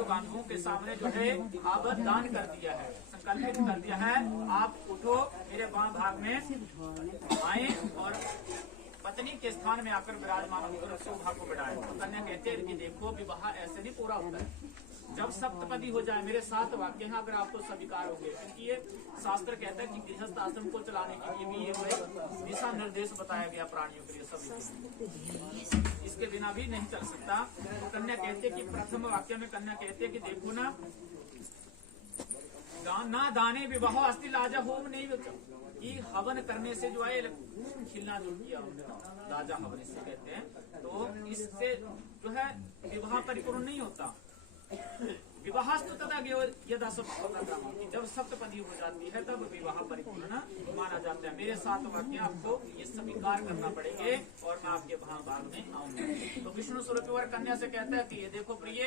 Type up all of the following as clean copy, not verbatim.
बंधु बांधवों के सामने जो है आप दान कर दिया है, संकल्पित कर दिया है, आप उठो मेरे बाम भाग में आए और पत्नी के स्थान में आकर विराजमान होकर शोभा को बढ़ाए। तो कन्या कहते हैं कि देखो विवाह ऐसे नहीं पूरा होता है, जब सप्तपदी हो जाए। मेरे 7 वाक्य हैं, अगर आपको स्वीकार होंगे, क्योंकि ये शास्त्र कहता है कि गृहस्थ आश्रम को चलाने के लिए भी ये दिशा निर्देश बताया गया प्राणियों के लिए, सभी इसके बिना भी नहीं चल सकता। तो कन्या कहते हैं कि प्रथम वाक्य में कन्या कहते हैं कि देखो ना दाने विवाह अस्ति लाजा होम नहीं कि हवन करने से जो है खिलना जो किया राजा हवन इससे कहते हैं, तो इससे जो है विवाह परिपूर्ण नहीं होता। विवाहस्तु तथा यदा सप्तपदी, जब सप्तपदी हो जाती है तब विवाह परिपूर्ण माना जाता है। मेरे 7 वाक्य आपको ये स्वीकार करना पड़ेंगे और मैं आपके भाग में आऊंगा। तो विष्णु स्वरूपवर कन्या से कहता है कि ये देखो प्रिय,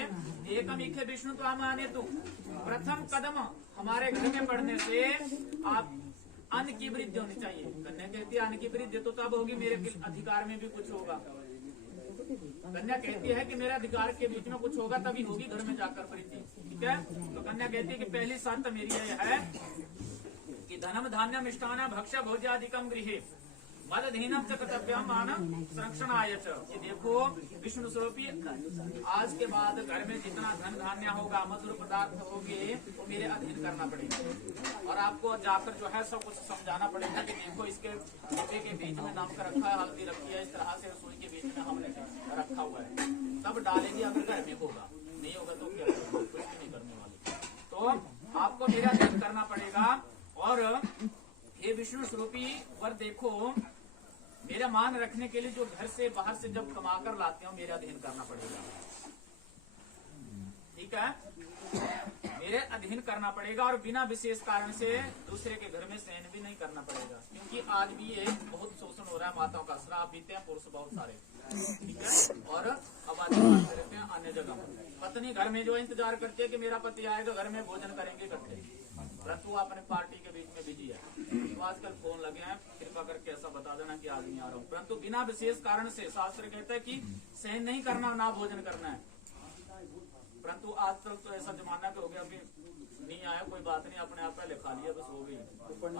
एकम इखे विष्णु तो आने तू, प्रथम कदम हमारे घर में पढ़ने से आप अन्न की वृद्धि होनी चाहिए। कन्या कहती है अन्न की वृद्धि तो तब होगी मेरे अधिकार में भी कुछ होगा। कन्या कहती है कि मेरे अधिकार के बीच में कुछ होगा तभी होगी घर में जाकर वृद्धि, ठीक है। तो कन्या कहती है कि पहली शर्त मेरी यह है कि धनम धान्य मिष्टान भक्ष्य भोज्यादिकम गृहे मदधीनम च कर्तव्यम मानव संरक्षणाय च। ये देखो विष्णु स्वरूपी आज के बाद घर में जितना धन धान्य होगा, मधुर पदार्थ होंगे, वो मेरे अधीन करना पड़ेगा। और आपको जाकर जो है सब कुछ समझाना पड़ेगा कि देखो इसके डिब्बे के बीच में नमक रखा है, हल्दी रखी है, इस तरह से रसोई के बीच में हमने रखा हुआ है, तब डालेंगे अगर घर में होगा, नहीं होगा तो क्या कुछ भी नहीं करने वाले। तो आपको मेरा अधीन करना पड़ेगा। और ये विष्णु स्वरूपी वर देखो, मेरा मान रखने के लिए जो घर से बाहर से जब कमा कर लाते हो मेरा अधीन करना पड़ेगा, ठीक है, मेरे अधीन करना पड़ेगा। और बिना विशेष कारण से दूसरे के घर में शयन भी नहीं करना पड़ेगा, क्योंकि आज भी ये बहुत शोषण हो रहा है, माताओं का श्राप बीते हैं पुरुष बहुत सारे, ठीक है। और अब आज रहते हैं अन्य जगह, पत्नी घर में जो इंतजार करती है कि मेरा पति आएगा, घर में भोजन करेंगे इकट्ठे, परंतु वो अपने पार्टी के बीच में बिजी है। तो आजकल फोन लगे हैं, कृपा करके ऐसा बता देना कि आज नहीं आ रहा हूँ, परंतु बिना विशेष कारण से शास्त्र कहता है कि शयन नहीं करना, ना भोजन करना है। परंतु आजकल तो ऐसा जमाना हो गया, अभी नहीं आया कोई बात नहीं, अपने आप पहले खा लिया बस हो गई,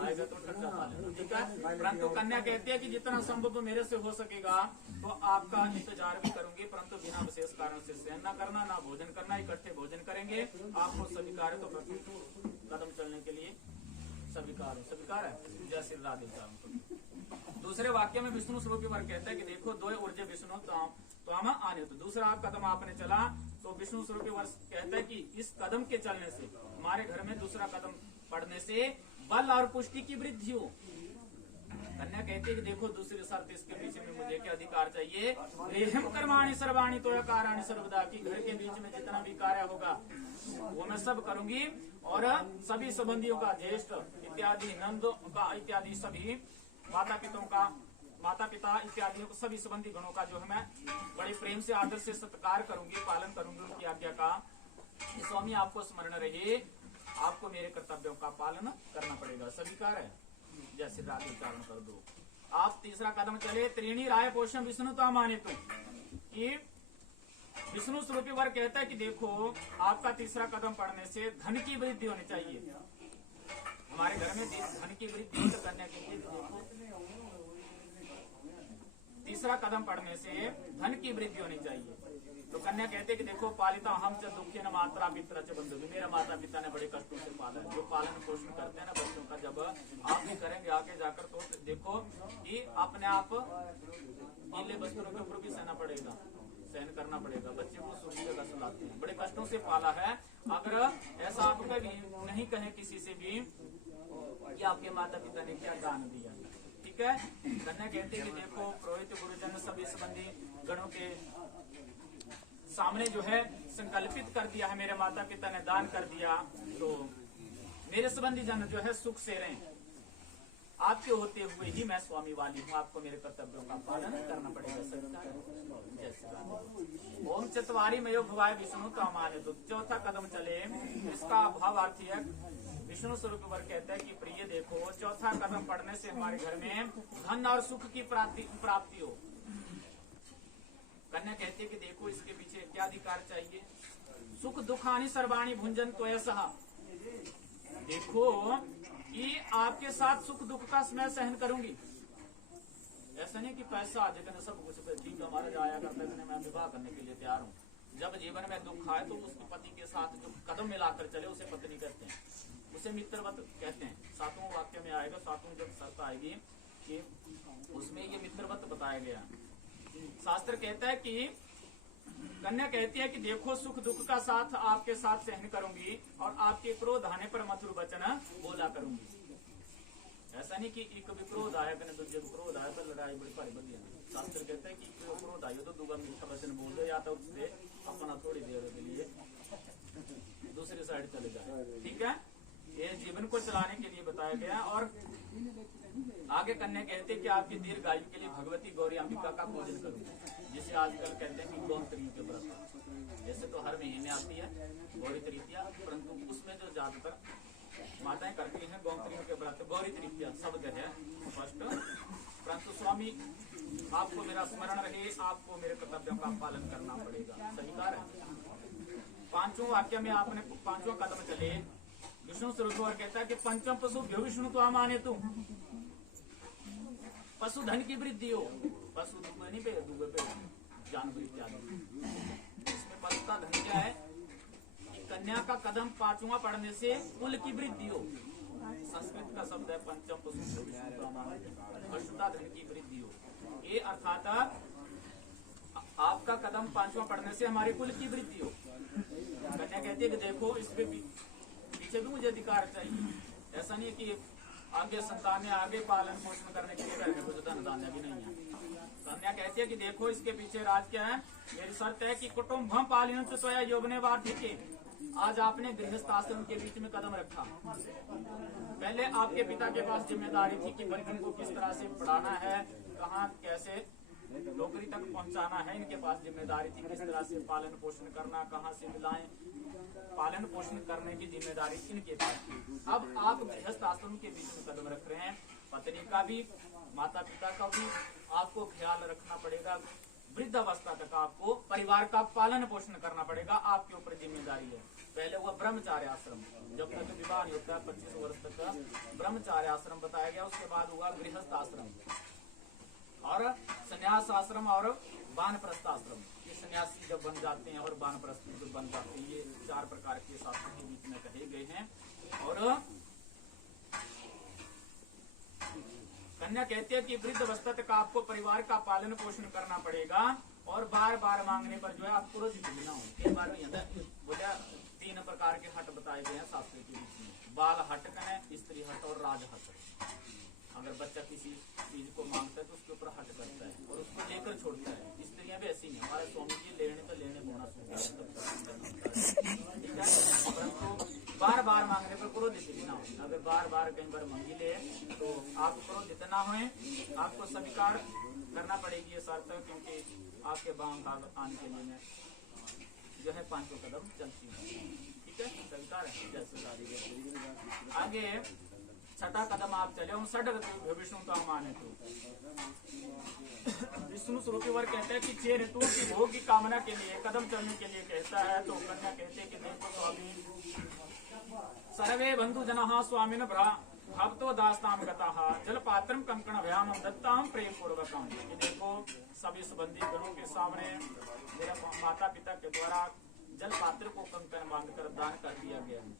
आएगा तो ठंडा खा लेना, ठीक है। परंतु कन्या कहती है कि जितना संभव मेरे से हो सकेगा तो आपका इंतजार भी करूंगी, परंतु बिना विशेष कारण से शयन न करना, ना भोजन करना, इकट्ठे भोजन करेंगे। आपको स्वीकार तो कदम चलने के लिए स्वीकार है, जय श्री राधे। दूसरे वाक्य में विष्णु स्वरूपी वर कहता है कि देखो दो ऊर्जा विष्णु तो हम आने, तो दूसरा कदम आपने चला तो विष्णु स्वरूपी वर कहता है कि इस कदम के चलने से हमारे घर में दूसरा कदम पड़ने से बल और पुष्टि की वृद्धि हो। कन्या कहती है कि देखो दूसरी शर्त इसके पीछे में मुझे क्या अधिकार चाहिए, रेहम कर्माणि सर्वाणि तो काराणि सर्वदा, की घर के बीच में जितना भी कार्य होगा वो मैं सब करूंगी। और सभी संबंधियों का, ज्येष्ठ इत्यादि, नंद का इत्यादि, सभी माता पिता इत्यादि सभी संबंधी गणों का जो है मैं बड़े प्रेम से आदर से सत्कार करूंगी, पालन करूंगी उनकी आज्ञा का। स्वामी आपको स्मरण रहे, आपको मेरे कर्तव्यों का पालन करना पड़ेगा, स्वीकार है, जैसे राधे उच्चारण कर दो। आप तीसरा कदम चले, त्रीणी राय पोषण विष्णु तो माने तो, कि विष्णु स्वरूपी वर कहता है कि देखो आपका तीसरा कदम पड़ने से धन की वृद्धि होनी चाहिए। हमारे घर में धन की वृद्धि करने के लिए तीसरा कदम पड़ने से धन की वृद्धि होनी चाहिए। तो कन्या कहते कि देखो पालिता हम च दुखे न मात्रा पिता च बंधु, मेरा माता पिता ने बड़े कष्टों से पाला है। जो पालन पोषण करते हैं ना बच्चों का, जब आप भी करेंगे आगे जाकर तो देखो कि अपने आप गीले वस्त्रों के ऊपर भी सहना पड़ेगा, सहन करना पड़ेगा। बच्चे को सुनने का सुनाते हैं, बड़े कष्टों से पाला है। अगर ऐसा आप कभी नहीं कहे किसी से भी कि आपके माता पिता ने क्या दान दिया, ठीक है। कन्या कहते कि देखो पुरोहित गुरुजन सभी संबंधी गणों के सामने जो है संकल्पित कर दिया है, मेरे माता पिता ने दान कर दिया, तो मेरे संबंधी जन जो है सुख से रहें। आपके होते हुए ही मैं स्वामी वाली हूँ, आपको मेरे कर्तव्यों का पालन करना पड़ेगा। ओम चतवारी में योग भवाय विष्णु तो हमारे, तो चौथा कदम चले, इसका भावार्थी है विष्णु स्वरूप वर कहता है कि प्रिय देखो चौथा कदम पड़ने से हमारे घर में धन और सुख की प्राप्ति हो। कन्या कहती है कि देखो इसके पीछे क्या अधिकार चाहिए, सुख दुखानी सर्वाणी भुंजन तो ऐसा, देखो कि आपके साथ सुख दुख का मैं सहन करूंगी। ऐसा नहीं कि पैसा आ जाए सब कुछ ठीक हमारा जाया करता है, मैं विवाह करने के लिए तैयार हूँ। जब जीवन में दुख आए तो उसके पति के साथ जो कदम मिलाकर चले उसे पत्नी कहते हैं, उसे मित्रवत कहते हैं। 7वां वाक्य में आएगा, 7वां जब शर्त आएगी कि उसमें ये मित्रवत बताया गया। शास्त्र कहता है कि कन्या कहती है कि देखो सुख दुख का साथ आपके साथ सहन करूंगी और आपके क्रोध आने पर मधुर वचन बोला करूंगी। ऐसा नहीं कि कभी क्रोध आया कने तो जब क्रोध आया तो लड़ाई बड़ी भारी बढ़ गई। शास्त्र कहता है कि क्रोध आयो तो दूसरा मीठा वचन बोल दो, या तो उससे अपना थोड़ी देर के लिए दूसरी साइड चले जाए। ठीक है, ये जीवन को चलाने के लिए बताया गया। और आगे कन्या कहते कि आपकी दीर्घायु के लिए भगवती गौरी अंबिका का पूजन करूंगा, जिसे आजकल कहते हैं कि गौरी के व्रत। जैसे तो हर महीने आती है गौरी तृतीया, परंतु उसमें जो ज्यादातर माताएं करती हैं गौत्रियों के व्रत। गौरी तृतीया शब्द है फर्स्ट, परंतु स्वामी आपको मेरा स्मरण रहे, आपको मेरे कर्तव्यों का पालन करना पड़ेगा। सही कार्य है। 5वां वाक्य में आपने 5वां कदम चले, विष्णु स्वरूप और कहता है कि पंचम पशु विष्णु तो माने तू, पशु धन की वृद्धि हो। पशु दुबे नहीं पे दुबे पे जानवर इत्यादि। इसमें पशु का धन क्या है? कन्या का कदम 5वां पढ़ने से कुल की वृद्धि हो। संस्कृत का शब्द है पंचम पशु, पशुता धन की वृद्धि हो। ये अर्थात आपका कदम 5वां पढ़ने से हमारे कुल की वृद्धि हो। कन्या कहती है कि देखो इसमें पीछे भी मुझे अधिकार चाहिए। ऐसा नहीं कि आगे संतान आगे पालन पोषण करने के लिए घर में कुछ धन धान्य भी नहीं है। कन्या कहती है कि देखो इसके पीछे राज क्या है। मेरी शर्त है कि कुटुम्बम पालन त्वया योगने वार्धिके। आज आपने गृहस्थ आश्रम के बीच में कदम रखा। पहले आपके पिता के पास जिम्मेदारी थी कि बच्चों को किस तरह से पढ़ाना है, कहाँ कैसे नौकरी तक पहुंचाना है। इनके पास जिम्मेदारी थी किस तरह से पालन पोषण करना, कहाँ से मिलाएं, पालन पोषण करने की जिम्मेदारी इनके पास थी। अब आप गृहस्थ आश्रम के बीच में कदम रख रहे हैं। पत्नी का भी माता पिता का भी आपको ख्याल रखना पड़ेगा। वृद्ध अवस्था तक आपको परिवार का पालन पोषण करना पड़ेगा, आपके ऊपर जिम्मेदारी है। पहले हुआ ब्रह्मचार्य आश्रम, जब तक विवाह नहीं होता 25 वर्ष तक ब्रह्मचार्य आश्रम बताया गया। उसके बाद हुआ गृहस्थ आश्रम और संन्यास आश्रम और वानप्रस्थ आश्रम। ये सन्यासी जब बन जाते हैं और वानप्रस्थ जब बन जाते हैं, ये 4 प्रकार के शास्त्रों के बीच में कहे गए हैं। और कन्या कहती है कि वृद्ध अवस्था तक आपको परिवार का पालन पोषण करना पड़ेगा और बार बार मांगने पर जो है आप क्रोधित भी ना हो। कई बार बोलिया 3 प्रकार के हट बताए गए हैं शास्त्र के बीच में। बाल हट कने, स्त्री हट और राज हट। अगर बच्चा किसी चीज को मांगता है तो उसके ऊपर हट करता है और उसको लेकर छोड़ता है। स्त्रियां भी ऐसी नहीं, हमारे स्वामी जी लेने तो लेने बोना परंतु बार बार मांगने पर क्रोधित भी ना हो। अगर बार बार कई बार मांगी ले तो आप क्रोधित ना होए, आपको स्वीकार करना पड़ेगी ये शर्त, क्योंकि आपके बांग आने के लिए जो है 5 कदम चलती है। ठीक है, स्वीकार है। जैसे आगे 6ठा कदम आप चले हूँ षड विष्णु का माने तो विष्णु स्वरूप वर कहते हैं कि 6 ऋतुओं की भोग की कामना के लिए कदम चलने के लिए कहता है। तो कन्या कहते हैं कि देखो स्वामी सर्वे बंधु जना स्वामिन भक्तो दास्ताम गताः जल पात्रम कंकण भयाम दत्ताम प्रेम पूर्वकम। देखो सभी संबंधी गणों के सामने मेरे माता पिता के द्वारा जल पात्र को कंकण बांधकर दान कर दिया गया है।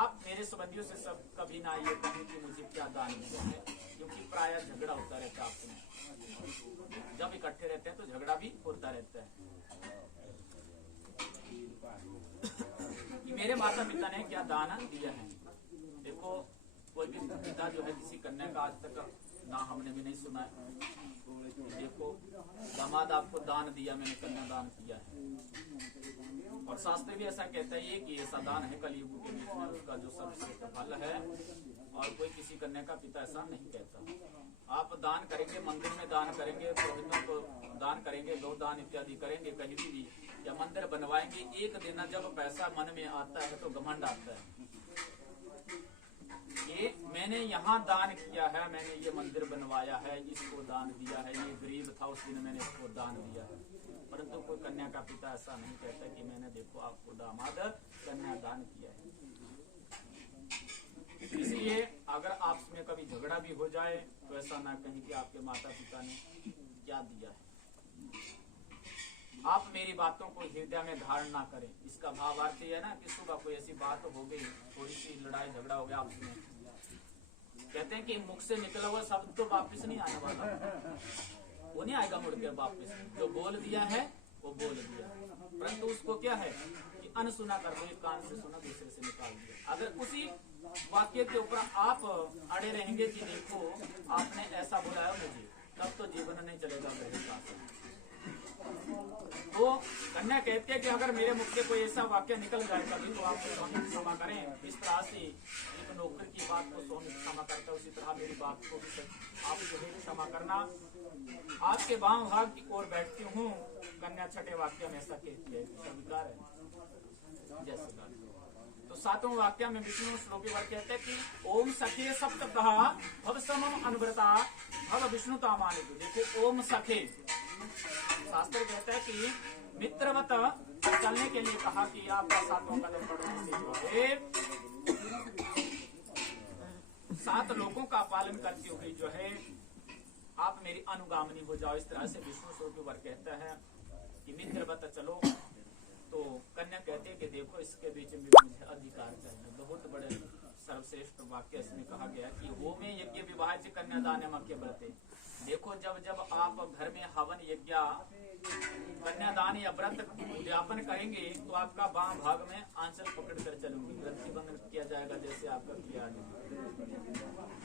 आप मेरे संबंधियों से सब कभी ना ये कहें कि मुझे क्या दान मिला है, क्योंकि प्राय झगड़ा होता रहता है आपस। जब इकट्ठे रहते हैं तो झगड़ा भी होता रहता है कि मेरे माता पिता ने क्या दान दिया है। देखो कोई भी पिता जो है किसी कन्या का आज तक ना हमने भी नहीं सुना है। देखो दामाद आपको दान दिया, मैंने कन्या दान किया है। और शास्त्र भी ऐसा कहता है कि ऐसा दान है कलयुग के बीच में उसका जो सर्वश्रेष्ठ फल है। और कोई किसी कन्या का पिता ऐसा नहीं कहता। आप दान करेंगे, मंदिर में दान करेंगे, पुरोहितों को दान करेंगे, गौ दान इत्यादि करेंगे, कहीं भी या मंदिर बनवाएंगे, एक दिन जब पैसा मन में आता है तो घमंड आता है। कि मैंने यहाँ दान किया है, मैंने ये मंदिर बनवाया है, इसको दान दिया है, ये गरीब था उस दिन मैंने इसको दान दिया है। परंतु कोई कन्या का पिता ऐसा नहीं कहता कि मैंने देखो आपको दामाद कन्या दान किया है। इसलिए अगर आपस में कभी झगड़ा भी हो जाए तो ऐसा ना कहें कि आपके माता पिता ने क्या दिया है। आप मेरी बातों को हृदय में धारण ना करें। इसका भावार्थ है ना कि सुबह कोई ऐसी बात हो गई, थोड़ी सी लड़ाई झगड़ा हो गया आपस में, कहते हैं कि मुख से निकला हुआ शब्द तो वापस नहीं आने वाला, वो नहीं आएगा मुड़ के वापस। जो बोल दिया है वो बोल दिया, परंतु उसको क्या है कि अनसुना कर दो, एक कान से सुना दूसरे से निकाल दिया। अगर उसी वाक्य के ऊपर आप अड़े रहेंगे कि देखो आपने ऐसा बुलाया मुझे, तब तो जीवन नहीं चलेगा मेरे साथ। तो कन्या कहते हैं कि अगर मेरे मुख से कोई ऐसा वाक्य निकल जाए कभी तो आप स्वामी क्षमा करें। इस तरह से एक नौकर की बात को स्वामी क्षमा करता है, उसी तरह मेरी बात को भी आप जो है क्षमा करना। आपके वाम भाग की ओर बैठती हूँ। कन्या छठे वाक्य में ऐसा कहती है, स्वीकार है जैसे। तो सातवें वाक्य में विष्णु श्लोकी वाक्य कहते हैं कि ओम सखे सप्तः भव समम अनव्रता भव विष्णुता मानितु। देखो ओम सखे, शास्त्र कहता है कि मित्रवत चलने के लिए कहा कि आपका सातों कदम पढ़ने से जो है 7 लोगों का पालन करते हुए जो है आप मेरी अनुगामिनी हो जाओ। इस तरह से विष्णु श्लोकी वर कहता है कि मित्रवत चलो। तो कन्या कहते हैं कि देखो इसके बीच में मुझे अधिकार चाहिए। बहुत बड़े सर्वश्रेष्ठ वाक्य इसमें कहा गया कि वो में यज्ञ विवाह से कन्यादान मक्य व्रते। देखो जब जब आप घर में हवन यज्ञ कन्यादान या व्रत उद्यापन करेंगे तो आपका बाम भाग में आंचल पकड़ कर चलूंगी, ग्रंथि बंधन किया जाएगा जैसे आपका किया।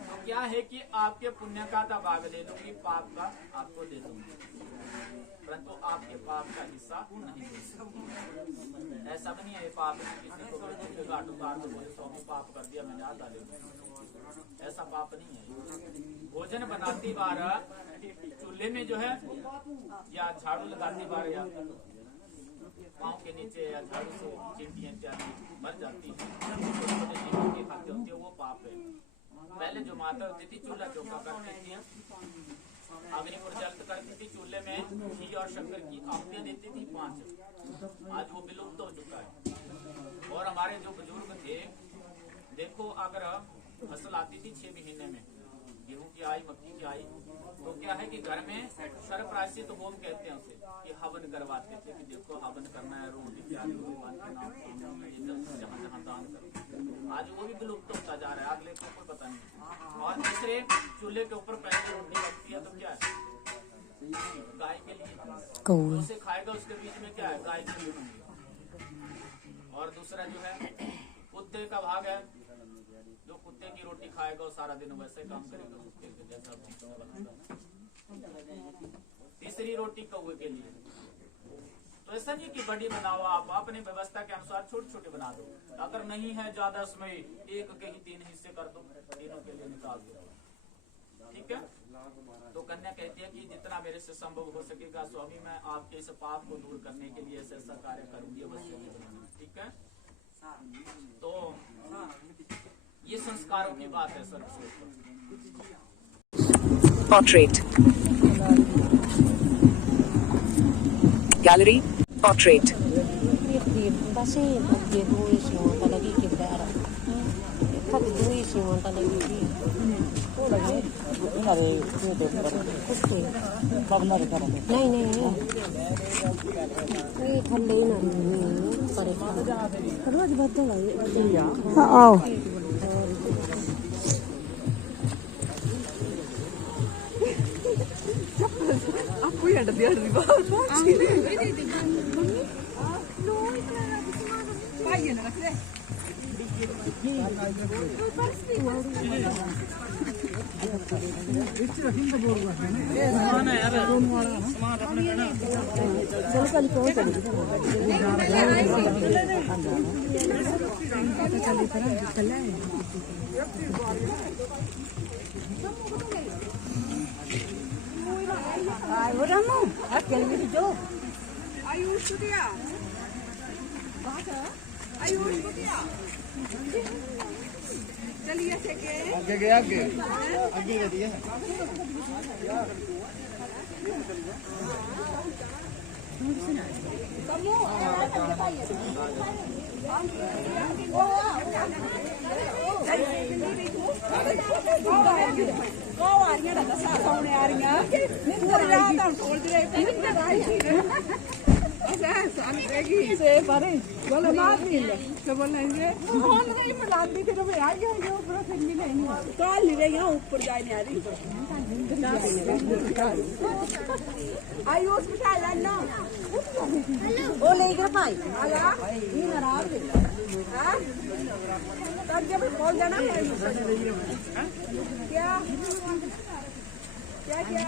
तो क्या है कि आपके पुण्य का तो भाग ले लूंगी, पाप का आपको दे दूंगी, परंतु आपके पाप का हिस्सा नहीं दे सकती। ऐसा भी नहीं है पाप किसी को गाटू काट दो बोले स्वामी पाप कर दिया मैंने आधा ले लिया, ऐसा पाप नहीं है। भोजन बनाती बार चूल्हे में जो है या झाड़ू लगाती बार या पाँव के नीचे या झाड़ू से चींटियां इत्यादि मर जाती है, खाते होती है, वो पाप है। पहले जो माता होती थी चूल्हा चौका करती थी, अग्नि प्रज्वलित करती थी, चूल्हे में घी और शक्कर की आहुतियां देती थी 5। आज वो विलुप्त हो चुका है। और हमारे जो बुजुर्ग थे, देखो अगर फसल आती थी 6 महीने में, गेहूं की आई मक्की की आई, तो क्या है कि घर में सर्वप्रायश्चित होम कहते हैं उसे कि हवन करवाते थे कि देखो हवन करना है, रोटी प्याज भगवान के नाम जहाँ जहाँ दान करो। आज वो भी विलुप्त होता जा रहा है, अगले को कोई पता नहीं। और तीसरे चूल्हे के ऊपर पहले रोटी लगती है तो क्या है गाय के लिए, उसे खाएगा उसके बीच में क्या है गाय के लिए। और दूसरा जो है कुत्ते का भाग है, जो कुत्ते की रोटी खाएगा वो सारा दिन वैसे काम करेगा कुत्ते के जैसा। तीसरी रोटी कौवे के लिए। तो ऐसा नहीं कि बड़ी बनाओ, आप अपने व्यवस्था के अनुसार छोटे छोटे बना दो। अगर नहीं है ज्यादा समय एक के ही 3 हिस्से कर दो, तीनों के लिए निकाल दो, ठीक है। तो कन्या कहती है कि जितना मेरे से संभव हो सकेगा स्वामी मैं आपके इस पाप को दूर करने के लिए ऐसा कार्य करूंगी अवश्य, ठीक है। तो ये संस्कारों की बात है सर्वश्रेष्ठ। Portrait. Gallery. Portrait. आगे गया आगे आगे करिए ऊपर जाए नहीं आ रही आयुष बिठा लेना वो लेकर भाई ये नाराज है तब जब बोल देना है क्या क्या क्या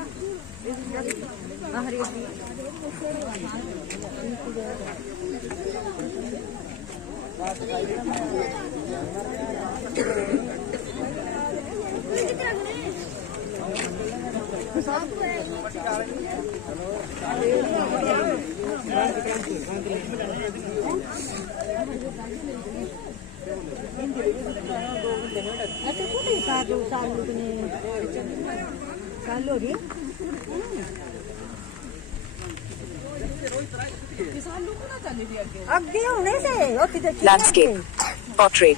Landscape. Portrait.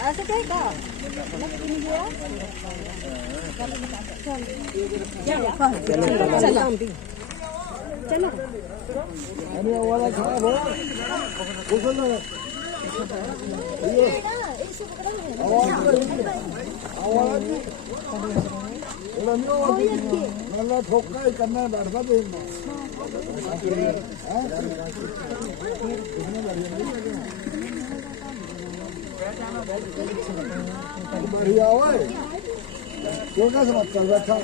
ऐसे क्या चलो ठोका ही करना बैठा देख बढ़िया हुआ छोटा सा मत चल बैठा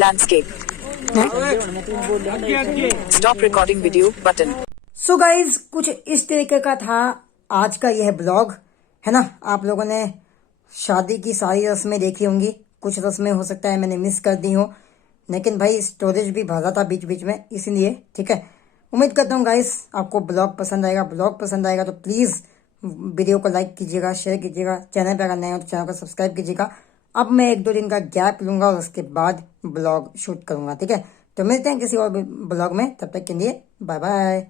Landscape. Stop recording video button. So guys कुछ इस तरीके का था आज का यह ब्लॉग, है ना। आप लोगों ने शादी की सारी रस्में देखी होंगी, कुछ रस्में हो सकता है मैंने मिस कर दी हो, लेकिन भाई स्टोरेज भी भरा था बीच बीच में, इसलिए ठीक है। उम्मीद करता हूँ गाइज आपको ब्लॉग पसंद आएगा। ब्लॉग पसंद आएगा तो प्लीज़ वीडियो को लाइक कीजिएगा, शेयर कीजिएगा, चैनल पर अगर नए हो तो चैनल को सब्सक्राइब कीजिएगा। अब मैं 1-2 दिन का गैप लूंगा और उसके बाद ब्लॉग शूट करूंगा, ठीक है। तो मिलते हैं किसी और ब्लॉग में, तब तक के लिए बाय बाय।